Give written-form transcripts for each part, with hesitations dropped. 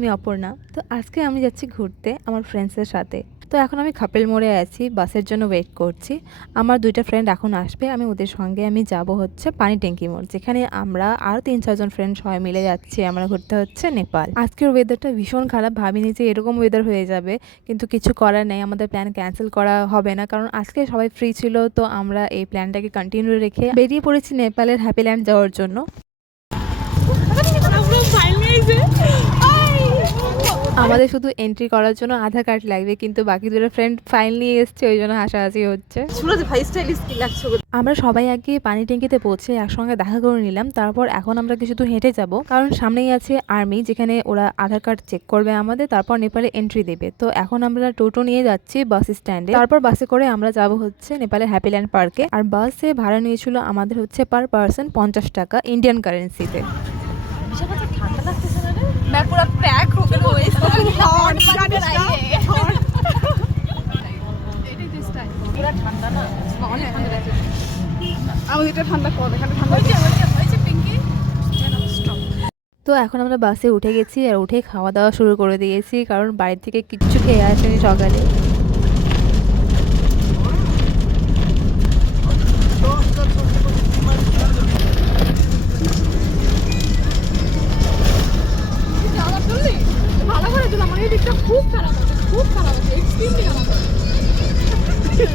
আমি অপর্ণা। তো আজকে আমি যাচ্ছি ঘুরতে আমার ফ্রেন্ডসের সাথে। তো এখন আমি খাপেল মোড়ে আছি, বাসের জন্য ওয়েট করছি। আমার ২ টা ফ্রেন্ড এখন আসবে। আমি ওদের সঙ্গে যাব হচ্ছে পানি ট্যাঙ্কি মোড়। যেখানে আমরা আরও ৩-৪ জন ফ্রেন্ড সবাই মিলে যাচ্ছি। আমরা ঘুরতে হচ্ছে নেপাল। আজকের ওয়েদারটা ভীষণ খারাপ। ভাবিনি যে এরকম ওয়েদার হয়ে যাবে। কিন্তু কিছু করার নেই। আমাদের প্ল্যান ক্যানসেল করা হবে না। কারণ আজকে সবাই ফ্রি ছিল। তো আমরা এই প্ল্যানটাকে কন্টিনিউ রেখে বেরিয়ে পড়েছি নেপালের হ্যাপি ল্যান্ড যাওয়ার জন্য। আমাদের শুধু এন্ট্রি করার জন্য আধার কার্ড লাগবে, কিন্তু বাকি ২ টা ফ্রেন্ড ফাইল নিয়ে এসছে, ওই জন্য হাসাহাসি হচ্ছে। আমরা সবাই আগে পানি ট্যাঙ্কিতে পৌঁছে একসঙ্গে দেখা করে নিলাম। তারপর এখন আমরা কিছু দূর হেঁটে যাব, কারণ সামনেই আছে আর্মি, যেখানে ওরা আধার কার্ড চেক করবে আমাদের, তারপর নেপালে এন্ট্রি দেবে। তো এখন আমরা টোটো নিয়ে যাচ্ছি বাস স্ট্যান্ডে। তারপর বাসে করে আমরা যাব হচ্ছে নেপালের হ্যাপিল্যান্ড পার্কে। আর বাসে ভাড়া নিয়েছিল আমাদের হচ্ছে পার পার্সন 50 টাকা ইন্ডিয়ান কারেন্সিতে। ठंडा लगता है ना मैं पूरा पैक हो गई हूं इस पूरा ठंडा ना অনেক ঠান্ডা লাগছে আমাদের এটা ঠান্ডা কম এখানে ঠান্ডা হয়েছে পিঙ্কি তো এখন আমরা বাসে উঠে গেছি আর উঠে খাওয়া দাওয়া শুরু করে দিয়েছি, কারণ বাড়ি থেকে কিচ্ছু খেয়ে আসেনি সকালে।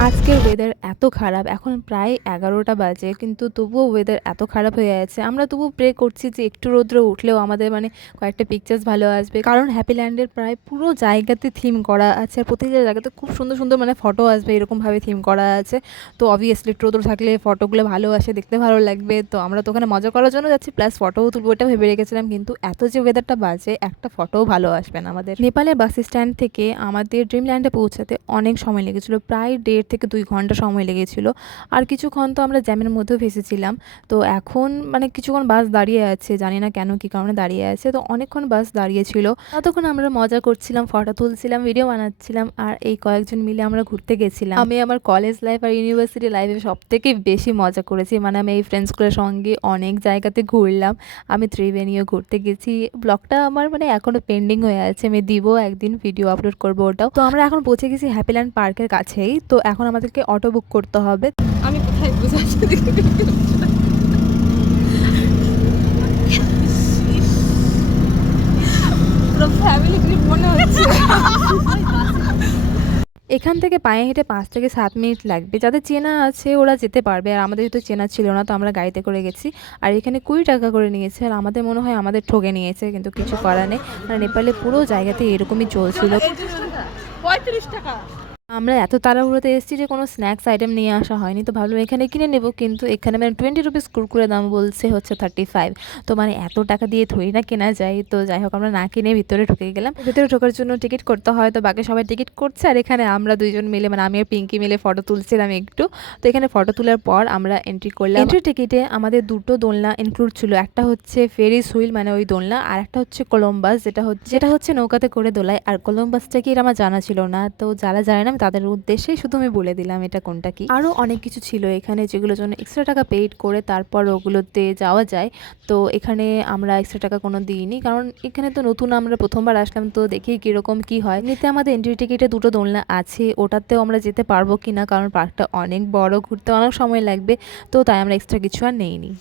আজকের ওয়েদার এত খারাপ, এখন প্রায় 11টা বাজে, কিন্তু তবুও ওয়েদার এত খারাপ হয়ে আছে। আমরা তবুও প্রে করছি যে একটু রৌদ্র উঠলেও আমাদের কয়েকটা পিকচার্স ভালো আসবে, কারণ হ্যাপিল্যান্ডের প্রায় পুরো জায়গাতে থিম করা আছে আর প্রতিটা জায়গাতে খুব সুন্দর সুন্দর ফটো আসবে, এরকমভাবে থিম করা আছে। তো অবভিয়াসলি রৌদ্র থাকলে ফটোগুলো ভালো আসে, দেখতে ভালো লাগবে। তো আমরা তো ওখানে মজা করার জন্য যাচ্ছি, প্লাস ফটোও তুলবো এটা ভেবে রেখেছিলাম, কিন্তু এত যে ওয়েদারটা বাজে একটা ফটোও ভালো আসবে না আমাদের। নেপালের বাস স্ট্যান্ড থেকে আমাদের ড্রিমল্যান্ডে পৌঁছাতে অনেক সময় লেগেছিলো, প্রায় 1.5 থেকে 2 ঘন্টা সময় লেগেছিল। আর কিছুক্ষণ তো আমরা জ্যামের মধ্যেও ফেসেছিলাম। তো এখন কিছুক্ষণ বাস দাঁড়িয়ে আছে, জানি না কেন কী কারণে দাঁড়িয়ে আছে। তো অনেকক্ষণ বাস দাঁড়িয়েছিল, ততক্ষণ আমরা মজা করছিলাম, ফটো তুলছিলাম, ভিডিও বানাচ্ছিলাম, আর এই কয়েকজন মিলে আমরা ঘুরতে গেছিলাম। আমি আমার কলেজ লাইফ আর ইউনিভার্সিটি লাইফে সব থেকে বেশি মজা করেছি। আমি এই ফ্রেন্ডসগুলোর সঙ্গে অনেক জায়গাতে ঘুরলাম। আমি ত্রিবেণীও ঘুরতে গেছি। ব্লগটা আমার এখনও পেন্ডিং হয়ে আছে, আমি দিব একদিন, ভিডিও আপলোড করবো ওটাও। তো আমরা এখন পৌঁছে গেছি হ্যাপিল্যান্ড পার্কের কাছেই। তো এখন আমাদেরকে অটো বুক করতে হবে। আমি কোথায় বুঝাচ্ছি পুরো ফ্যামিলি ট্রিপ মনে হচ্ছে। এখান থেকে পায়ে হেঁটে 5 থেকে 7 মিনিট লাগবে। যাদের চেনা আছে ওরা যেতে পারবে, আর আমাদের তো চেনা ছিল না, তো আমরা গাড়িতে করে গেছি। আর এখানে 20 টাকা করে নিয়েছে, আর আমাদের মনে হয় আমাদের ঠকে নিয়েছে, কিন্তু কিছু করার নেই। নেপালে পুরো জায়গাতে এরকমই চলছিল। 35 টাকা। আমরা এত তাড়াহুড়োতে এসেছি যে কোনো স্ন্যাক্স আইটেম নিয়ে আসা হয়নি। তো ভাবলাম এখানে কিনে নেব, কিন্তু এখানে 20 রুপিস কুরকুরে দাম বলছে হচ্ছে 35। তো এত টাকা দিয়ে থই না কেনা যায়। তো যাই হোক, আমরা না কিনে ভিতরে ঢুকে গেলাম। ভিতরে ঢোকার জন্য টিকিট করতে হয়, তো বাকি সবাই টিকিট করছে। আর এখানে আমরা 2 জন মিলে আমি আর পিঙ্কি মিলে ফটো তুলছিলাম একটু। তো এখানে ফটো তোলার পর আমরা এন্ট্রি করলাম। এন্ট্রি টিকিটে আমাদের 2টো দোলনা ইনক্লুড ছিল। একটা হচ্ছে ফেরিস হুইল, ওই দোলনা, আর একটা হচ্ছে কলম্বাস, যেটা হচ্ছে নৌকাতে করে দোলায়। আর কলম্বাসটা কি আমার জানা ছিল না, তো যারা জানে না তাদের উদ্দেশ্যেই শুধু আমি বলে দিলাম এটা কোনটা কি। আরও অনেক কিছু ছিল এখানে, যেগুলোর জন্য এক্সট্রা টাকা পেইড করে তারপর ওগুলোতে যাওয়া যায়। তো এখানে আমরা এক্সট্রা টাকা কোনো দিইনি, কারণ এখানে তো নতুন, আমরা প্রথমবার আসলাম, তো দেখি কীরকম কি হয়। এমনিতে আমাদের এন্ট্রি টিকিটে 2টো দোলনা আছে, ওটাতেও আমরা যেতে পারবো কিনা, কারণ পার্কটা অনেক বড়, ঘুরতে অনেক সময় লাগবে। তো তাই আমরা এক্সট্রা কিছু আর নেইনি।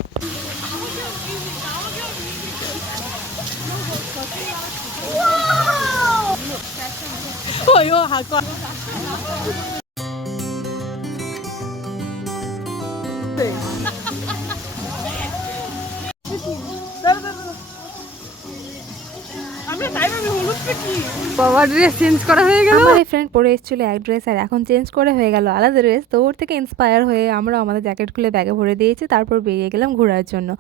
বাবার ড্রেস চেঞ্জ করা হয়ে গেল। আমার এই ফ্রেন্ড পরে এসেছিল এক ড্রেস, আর এখন চেঞ্জ করে হয়ে গেল আলাদা ড্রেস। তো ওর থেকে ইন্সপায়ার হয়ে আমরা আমাদের জ্যাকেট খুলে ব্যাগে ভরে দিয়েছি, তারপর বেরিয়ে গেলাম ঘোরার জন্য।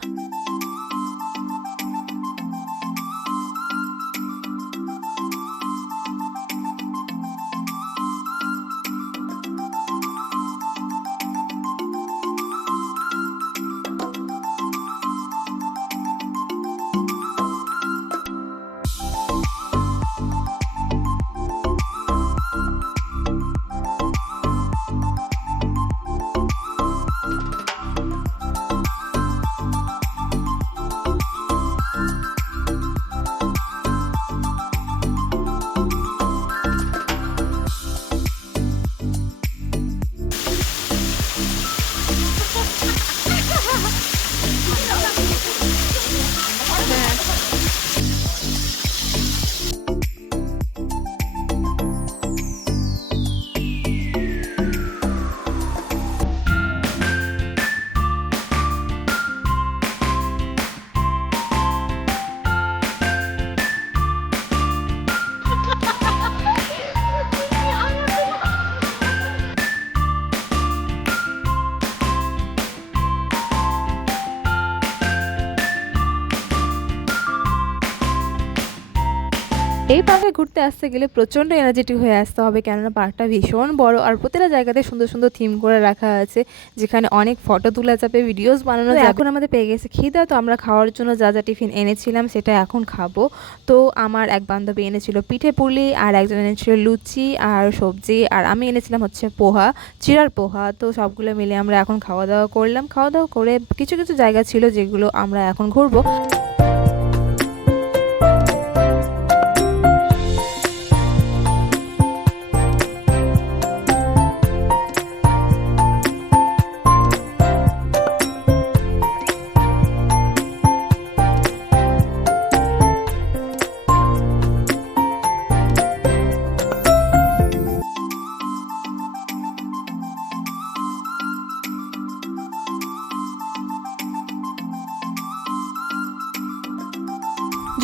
এই পার্কে ঘুরতে আসতে গেলে প্রচণ্ড এনার্জেটিক হয়ে আসতে হবে, কেননা পার্কটা ভীষণ বড় আর প্রতিটা জায়গাতে সুন্দর সুন্দর থিম করে রাখা আছে, যেখানে অনেক ফটো তোলা যাবে, ভিডিওস বানানো যাবে। এখন আমাদের পেয়ে গেছে খিদা, তো আমরা খাওয়ার জন্য যা যা টিফিন এনেছিলাম সেটা এখন খাবো। তো আমার এক বান্ধবী এনেছিল পিঠে পুলি, আর একজন এনেছিল লুচি আর সবজি, আর আমি এনেছিলাম হচ্ছে পোহা, চিড়ার পোহা। তো সবগুলো মিলে আমরা এখন খাওয়া দাওয়া করলাম। খাওয়া দাওয়া করে কিছু কিছু জায়গা ছিল যেগুলো আমরা এখন ঘুরবো।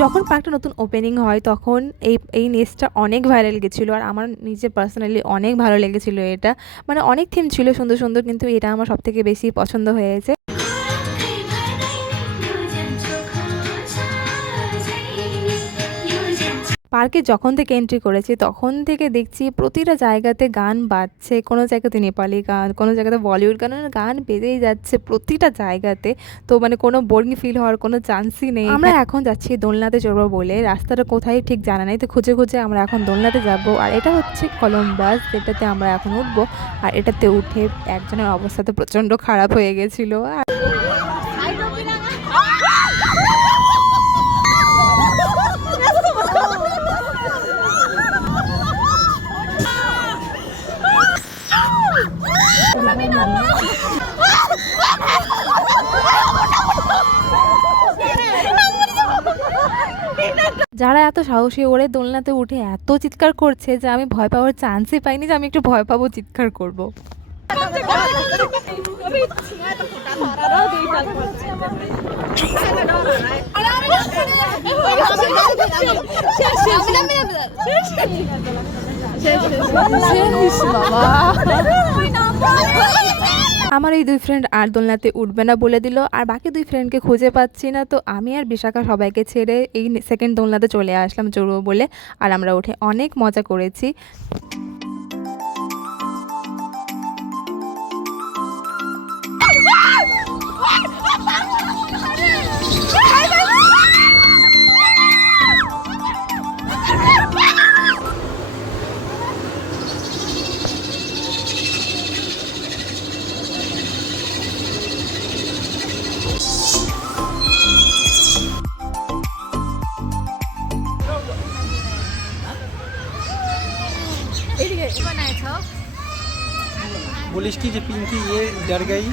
যখন পার্কটা নতুন ওপেনিং হয় তখন এই নেসটা অনেক ভাইরাল গেছিলো, আর আমার নিজে পার্সোনালি অনেক ভালো লেগেছিলো এটা। মানে অনেক থিম ছিল সুন্দর সুন্দর, কিন্তু এটা আমার সবথেকে বেশি পছন্দ হয়েছে। পার্কে যখন থেকে এন্ট্রি করেছি তখন থেকে দেখছি প্রতিটা জায়গাতে গান বাজছে, কোনো জায়গাতে নেপালি গান, কোনো জায়গাতে বলিউড গান বেজেই যাচ্ছে প্রতিটা জায়গাতে। তো মানে কোনো বোরিং ফিল হওয়ার কোনো চান্সই নেই। আমরা এখন যাচ্ছি দোলনাতে চড়বো বলে, রাস্তাটা কোথায় ঠিক জানা নেই, তো খুঁজে খুঁজে আমরা এখন দোলনাতে যাব। আর এটা হচ্ছে কলম্বাস, যেটাতে আমরা এখন উঠবো। আর এটাতে উঠে একজনের অবস্থা তো প্রচণ্ড খারাপ হয়ে গেছিলো। আর যারা এত সাহসী ওরে দোলনাতে উঠে এত চিৎকার করছে যে আমি ভয় পাওয়ার চান্সই পাইনি যে আমি একটু ভয় পাবো, চিৎকার করব। আমার এই দুই ফ্রেন্ড আর দোলনাতে উঠবে না বলে দিল, আর বাকি দুই ফ্রেন্ডকে খুঁজে পাচ্ছি না। তো আমি আর বিশাখা সবাইকে ছেড়ে এই সেকেন্ড দোলনাতে চলে আসলাম চড়বো বলে, আর আমরা উঠে অনেক মজা করেছি। बोलिस कि जे पिंकी ये डर गई।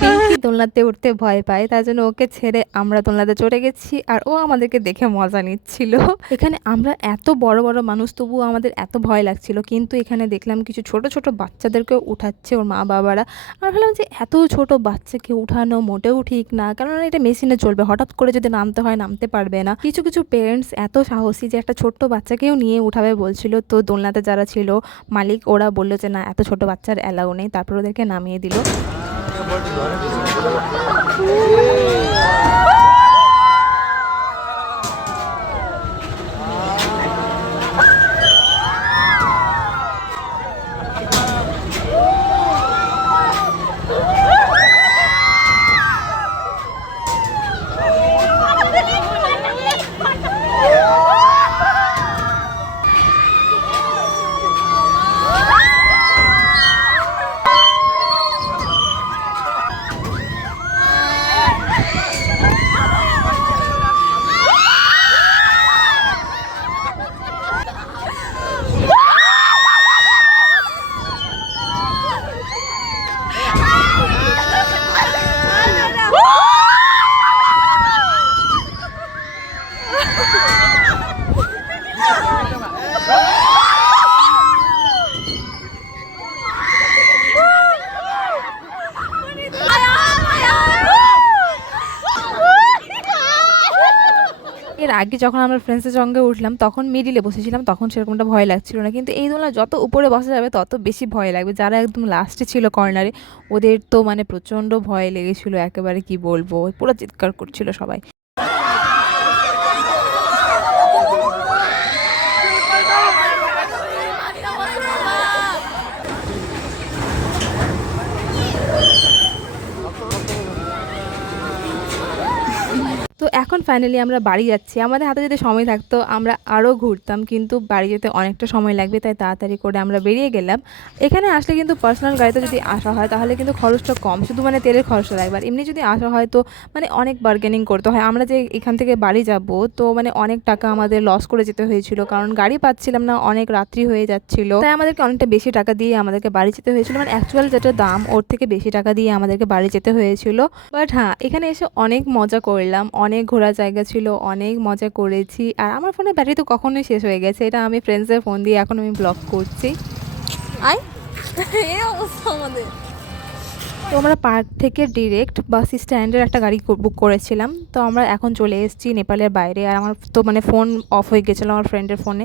পিঙ্কি দোলনাতে উঠতে ভয় পায়, তার জন্য ওকে ছেড়ে আমরা দোলনাতে চড়ে গেছি, আর ও আমাদেরকে দেখে মজা নিচ্ছিল। এখানে আমরা এত বড় বড় মানুষ, তবুও আমাদের এত ভয় লাগছিল, কিন্তু এখানে দেখলাম কিছু ছোট ছোট বাচ্চাদেরকে উঠাচ্ছে ওর মা বাবারা। আর ভাবলাম যে এত ছোট বাচ্চাকে উঠানো মোটেও ঠিক না, কারণ এটা মেশিনে চলবে, হঠাৎ করে যদি নামতে হয় নামতে পারবে না। কিছু কিছু পেরেন্টস এত সাহসী যে একটা ছোট্ট বাচ্চাকেও নিয়ে উঠাবে বলছিল। তো দোলনাতে যারা ছিল মালিক, ওরা বললো যে না, এত ছোট বাচ্চার অ্যালাউ নেই, তারপর ওদেরকে নামিয়ে দিল। এর আগে যখন আমরা ফ্রেন্ডসের সঙ্গে উঠলাম তখন মিডিলে বসেছিলাম, তখন সেরকমটা ভয় লাগছিল না, কিন্তু এই দোলনা যত উপরে বসা যাবে তত বেশি ভয় লাগবে। যারা একদম লাস্টে ছিল কর্নারে, ওদের তো মানে প্রচণ্ড ভয় লেগেছিল, একেবারে কি বলবো, পুরো চিৎকার করছিল সবাই। এখন ফাইনালি আমরা বাড়ি যাচ্ছি। আমাদের হাতে যদি সময় থাকতো আমরা আরও ঘুরতাম, কিন্তু বাড়ি যেতে অনেকটা সময় লাগবে, তাই তাড়াতাড়ি করে আমরা বেরিয়ে গেলাম। এখানে আসলে কিন্তু পার্সোনাল গাড়িতে যদি আসা হয় তাহলে কিন্তু খরচটা কম, শুধু মানে তেলের খরচটা লাগবে। আর এমনি যদি আসা হয় তো মানে অনেক বার্গেনিং করতে হয়। আমরা যে এখান থেকে বাড়ি যাব তো মানে অনেক টাকা আমাদের লস করে যেতে হয়েছিল, কারণ গাড়ি পাচ্ছিলাম না, অনেক রাত্রি হয়ে যাচ্ছিল, তাই আমাদেরকে অনেকটা বেশি টাকা দিয়ে আমাদেরকে বাড়ি যেতে হয়েছিল। মানে অ্যাকচুয়াল যেটা দাম ওর থেকে বেশি টাকা দিয়ে আমাদেরকে বাড়ি যেতে হয়েছিল। বাট হ্যাঁ, এখানে এসে অনেক মজা করলাম, অনেক ঘোরার জায়গা ছিল, অনেক মজা করেছি। আর আমার ফোনের ব্যাটারি তো কখনোই শেষ হয়ে গেছে, এটা আমি ফ্রেন্ডসদের ফোন দিয়ে এখন আমি ব্লগ করছি। আই এই অবস্থা আমাদের। তো আমরা পার্ক থেকে ডিরেক্ট বাস স্ট্যান্ডের একটা গাড়ি বুক করেছিলাম। তো আমরা এখন চলে এসেছি নেপালের বাইরে। আর আমার তো মানে ফোন অফ হয়ে গেছিলো, আমার ফ্রেন্ডের ফোনে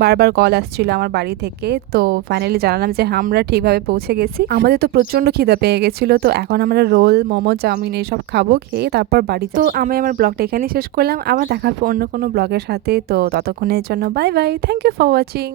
বারবার কল আসছিল আমার বাড়ি থেকে। তো ফাইনালি জানালাম যে আমরা ঠিকভাবে পৌঁছে গেছি। আমাদের তো প্রচণ্ড খিদা পেয়ে গেছিলো, তো এখন আমরা রোল, মোমো, চাউমিন এইসব খাবো, খেয়ে তারপর বাড়ি যাবো। তো আমি আমার ব্লগটা এখানেই শেষ করলাম, আবার দেখা হবে অন্য কোনো ব্লগের সাথে। তো ততক্ষণের জন্য bye bye, thank you for watching.